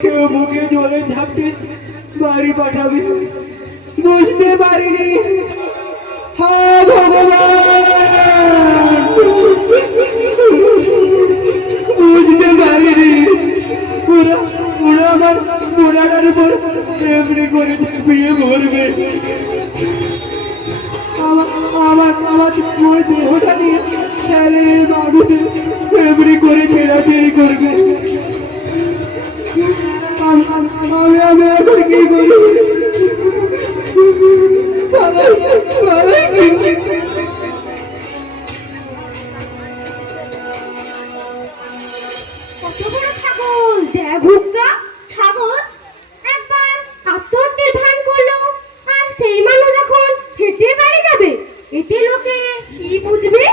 কেউ মুখে জলে ঝাপটে বাড়ি পাঠাবে বুঝতে পারিনি। হ্যাঁ ভগবান, বুঝতে পারিনি ওরা আমার পোড়াটার উপর এমনি করে বিয়ে মরবে। আমার দেহটা নিয়ে ছেলে মানুষের এমনি করে ছেড়াছেড়ি করবে। আমি এখন কি করি? কত বড় ছাগল! দেবুকা ছাগল একবার আত্মহত্যার ভান করলো, আর সেই মানুষ এখন হেঁটে বাড়ি যাবে। এতে লোকে কি বুঝবে?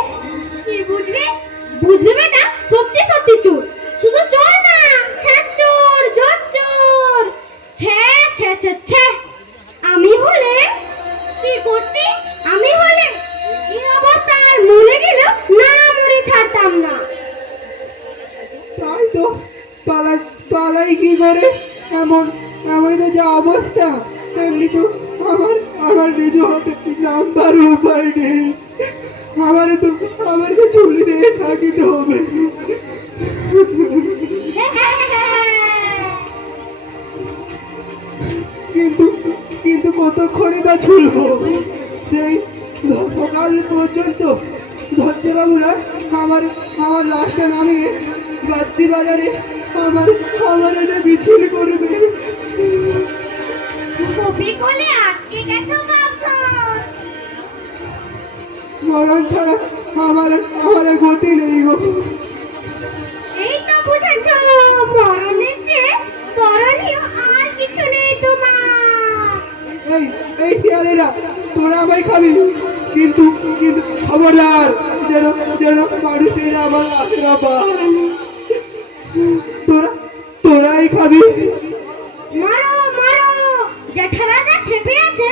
কি বুঝবে? বুঝবে বেটা, সত্যি সত্যি চোর। শুধু চোর না, চোর, জোর চোর। ছে ছে ছে ছে। আমি হলে কি করতে? আমি হলে এই অবস্থায় মরে গেল না, মরে ছাড়তাম না। তাই তো, পালাই কি করে? এমন তো যা অবস্থা, এমনি তো আমার নিজ হাতে নাম্বার উপায় নেই। আমার তো চুলি দিয়ে থাকিতে হবে। কিন্তু কতক্ষণই বা ঝুলবো? সেই সকাল পর্যন্ত ধৈর্যবাবুরা আমার লাশটা নামিয়ে বাদ্দি বাজারে আমার এনে মিছিল করবে। কপি কোলে আটকে গেছো বাবুর। মরণ ছাড়া আমার গতি নেই গো। এই তো বুঝেছ, মরণের চেয়ে করণীয় আর কিছু নেই তোমার। এই শিয়ালেরা, তোরা আমায় খাবি, কিন্তু খবরদার যেন মানুষের আমার লাশে না পায়। তোরাই খাবি। মারো মারো, জেঠারাজা খেপে আছে।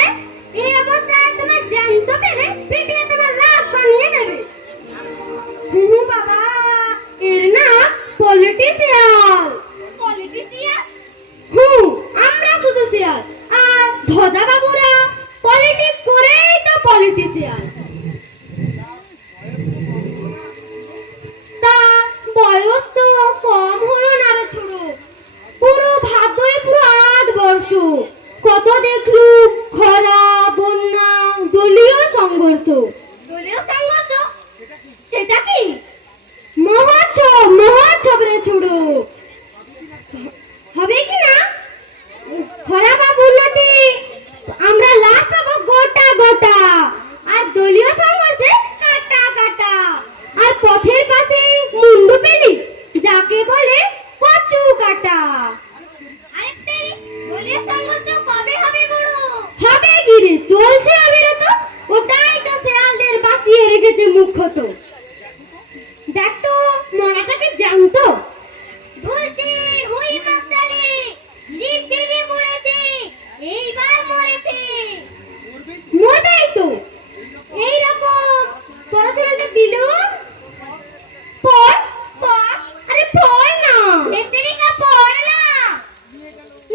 এই অবস্থায় তোমার জ্যান্ত টেনে পিটিয়ে তোমার লাশ বানিয়ে দেবে। বাবা, এর নাম পলিটিশিয়ান। পলিটিশিয়ান? আমরা শুধু শিয়াল, আর ধজা বাবুরা পলিটিক্স করেই তো পলিটিশিয়ান। তা বয়স তো কম হলো না রে ছোড়ো। পুরো ভাদ্রই পুরো 8 বর্ষ। কত দেখলু খরা, বন্যা, দলীয় সংঘর্ষ। দলীয় সংঘর্ষ? সেটা কি? মহোৎসব রে ছোড়ো। হবে কি না? খরা বা বন্যাতে আমরা লাশ পাবো গোটা গোটা, আর দলীয় সংঘর্ষে কাটা কাটা। আর পথের পাশে মুন্ডু পেলি, যাকে বলে কচু কাটা। আরে তেরি, দলীয় সংঘর্ষ কবে হবে বড়? হবে কি রে, চলছে অবিরত। ওটাই তো শেয়ালদের বাঁচিয়ে রেখেছে মুখ্যত। দেখ তো মরাটাকে জানতো। বলছি হুই মাস্টারি, দিব্যি মরেছে, এইবার মরেছে। মরবেই তো। এইরকম পড়াশোনাটা দিল। পড় পড়, আরে পড় না। এতেরিকা পড় না।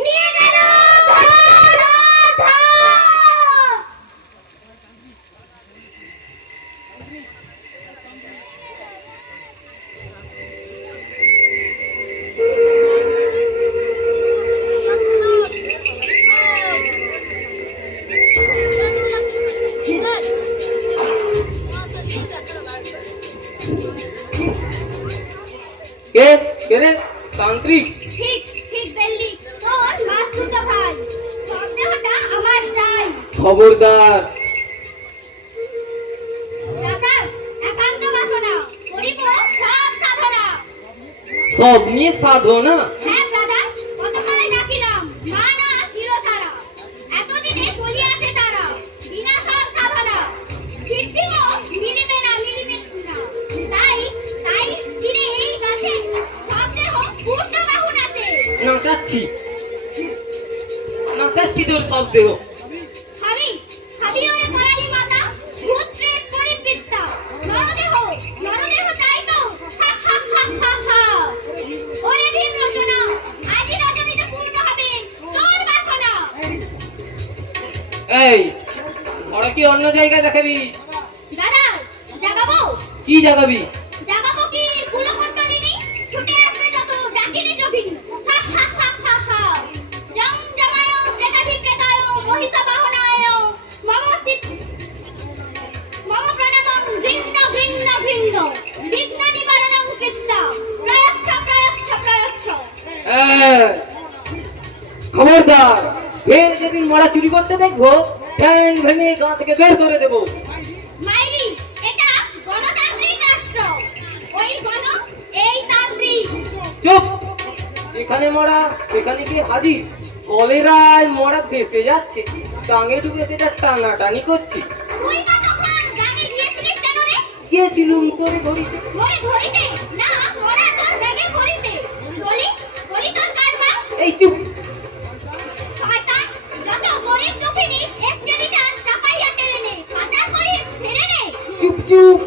নিয়ে গেল, ধর ধর। কে রে তান্ত্রিক? ঠিক ঠিক বেল্লি, তোর মাসুদা ভাই। সন্দেহটা আমার চাই। খবরদার। রাজা, একান্ত বাসনা করিব সব সাধনা। সব নিয়ে সাধনা? হ্যাঁ রাজা, কতকালে ডাকিলাম মানা দিল তারা। এতদিনে চলিয়াছে তারা, বিনা সব সাধনা। সিদ্ধিও মিলিবে না। তাই দিনে এই গাছে সন্দেহ পূর্ণ বাহু নাচে। নাচাচ্ছি তোর সব দেহ। হাবি ওরে করালি মাতা, ভূত প্রেত পরিবৃত্তা। নরদেহ চাই তো। হা হা হা হা হা। ওরে ভীম রচনা, আজি রজনীতে এই ওরা কি অন্য জায়গায় দেখাবি? দাদা জাগাবো কি জাগাবি? জাগাবো কি কুলকর্তালিনী ছুটে আসবে যত ডাকিনি যোগিনী হা হা হা হা হা জং জমায় প্রেতাধিপ্রেতায় মহিষা বাহনায় মম প্রণামং ঘৃণ্য ঘৃণ্য ঘৃণ্য বিঘ্ন নিবারণং কৃষ্ণ প্রয়চ্ছ প্রয়চ্ছ প্রয়চ্ছ। খবরদার, ফের যেদিন মরা চুরি করতে দেখবো ঠ্যাং ভেঙে গা থেকে বের করে দেবো। মাইরি এটা গণতান্ত্রিক রাষ্ট্র, ওই গণ এই তান্ত্রিক। চুপ! এখানে মরা এখানে কি হাজির, কলেরায় মরা ভেসে যাচ্ছে, টাঙে ডুবে সেটা টানাটানি করছি। তুই কতক্ষণ গানে গিয়েছিলিস কেন রে? গিয়েছিলুম করে ধরিতে। মরে ধরিতে না মরা তোর ব্যাগে ভরিতে। বলি বলি তোর কারবার। এই চুপ! শয়তান, যত গরিব দুঃখিনী এক চেলিটা চাপাইয়া টেনে নে, পাচার করিস ফিরে নে। চুপ চুপ!